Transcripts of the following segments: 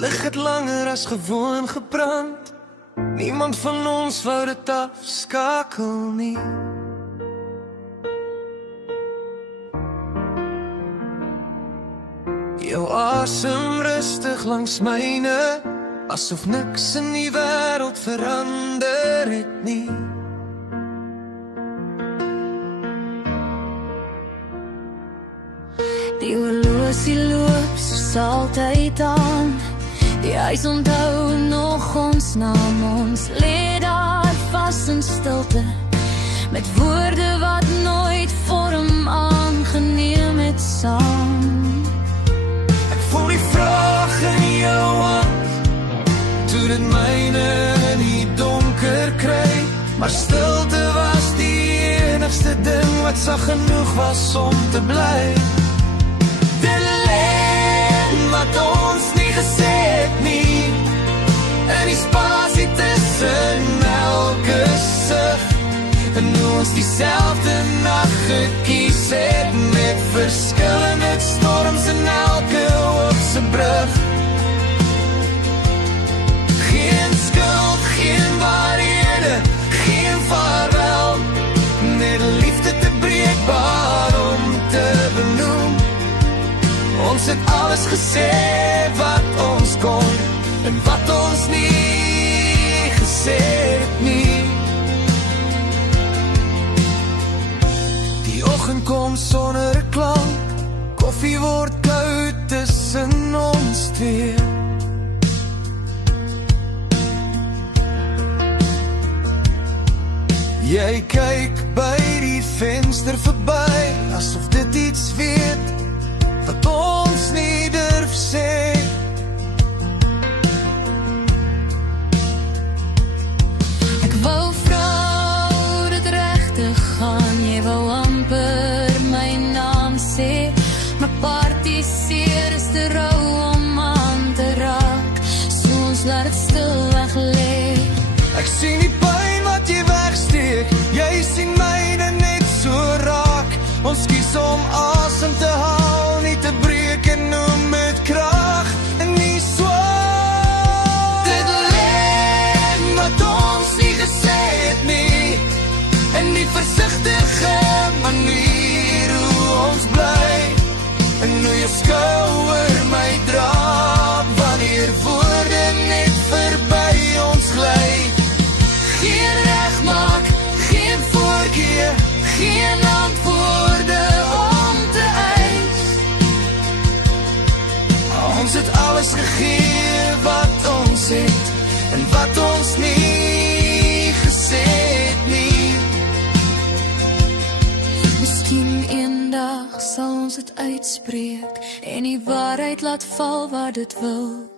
lig het langer as gewoon gebrand. Niemand van ons wou dit afskakel nie. Jou asem rustig langs myne, asof niks in die wêreld verander het nie. Die horlosie loop soos altyd aan. Die huis onthou nog ons naam. Ons lê daar vas in stilte, met woorde wat nooit vorm aangeneem het saam. Ek voel die vraag in jou hand, toe dit myne in die donker kry. Maar stilte was die enigste ding wat sag genoeg was om te bly. Wat ons nie gesê het nie, in die spasie tussen elke sug, en hoe ons dieselfde nacht gekies het, met verskillende storms in elke hoogse brug. Geen skuld, geen waarhede, geen vaarwel, net liefde te breekbaar om te benoem. Ons het alles gesê wat ons kon, en wat ons nie gesê het nie. Die oggend kom sonder 'n klank, koffie word koud tussen ons twee. Jy kyk by die venster verby, asof dit iets weet wat ons nie durf sê. Ek wou vra hoe dit regtig gaan, jy wou amper my naam sê, maar partyseer is te rou om aan te raak, so ons laat het stil weg lê. Ek sien die pyn wat jy wegsteek, jy sien myne net so raak. Ons kies om asem te haal, nie te breek en noem met krag en nie swaar. Dit lê wat ons nie gesê het nie, en die versigtige manier hoe ons bly, en hoe jou skouer my dra, wanneer woorde net verby ons gly. Geen regmaak, geen voorkeer, geen antwoorde om te eis. Ons het alles gegee wat ons het, en wat ons nie gesê het nie. Miskien eendag sal ons het uitspreek, en die waarheid laat val waar dit wil.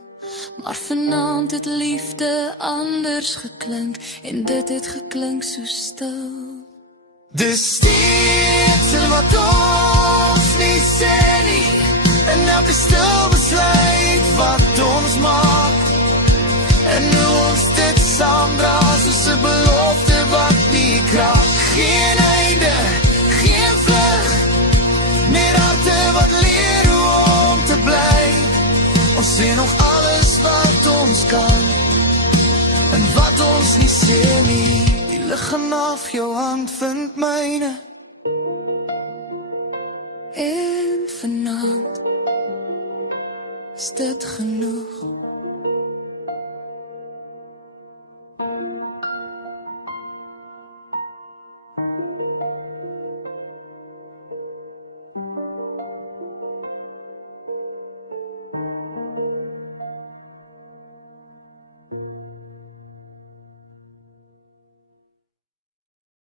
Maar vanaand het liefde anders geklink, en dit het geklink so stil. Dis steeds wat ons nie sê nie, en elke stil besluit wat ons maak, en hoe ons dit saamdra soos 'n belofte wat nie kraak. Geen einde, geen vlug, net harte wat leer hoe om te bly. Ons sê nog alles wat ons kan, en wat ons nie sê nie. Die lig en af jou hand vind myne, En vanaand is dit genoeg.